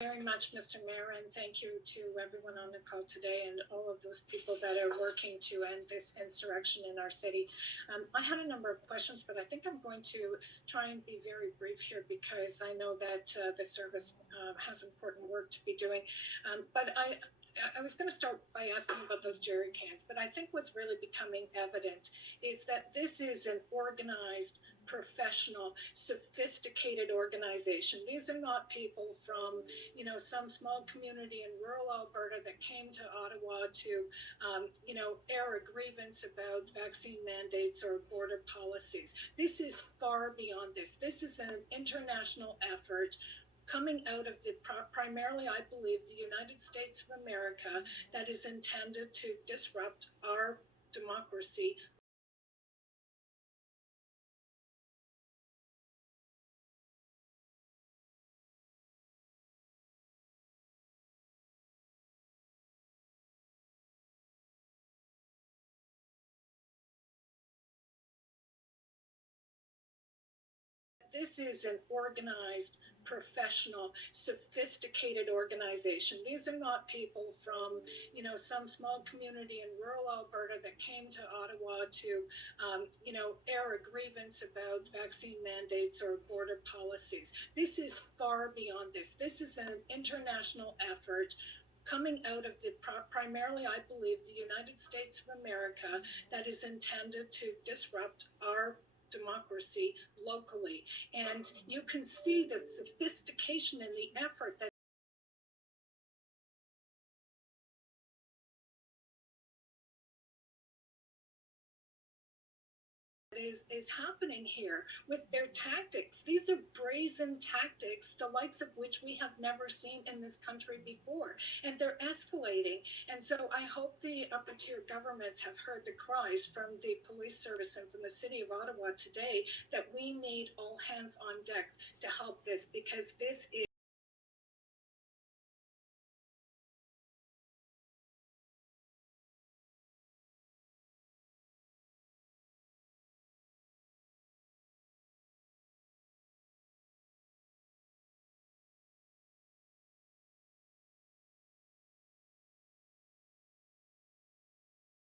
Very much, Mr. Mayor, and thank you to everyone on the call today and all of those people that are working to end this insurrection in our city. I had a number of questions, but I think I'm going to try and be very brief here because I know that the service has important work to be doing. But I was going to start by asking about those jerry cans, but I think what's really becoming evident is that this is an organized, professional, sophisticated organization. These are not people from, some small community in rural Alberta that came to Ottawa to, air a grievance about vaccine mandates or border policies. This is far beyond this. This is an international effort coming out of primarily, I believe, the United States of America that is intended to disrupt our democracy. This is an organized, professional, sophisticated organization. These are not people from, some small community in rural Alberta that came to Ottawa to, air a grievance about vaccine mandates or border policies. This is far beyond this. This is an international effort coming out of primarily, I believe, the United States of America that is intended to disrupt our democracy locally. And you can see the sophistication and the effort that is happening here with their tactics. These are brazen tactics, the likes of which we have never seen in this country before, and they're escalating. And so I hope the upper tier governments have heard the cries from the police service and from the city of Ottawa today that we need all hands on deck to help this, because this is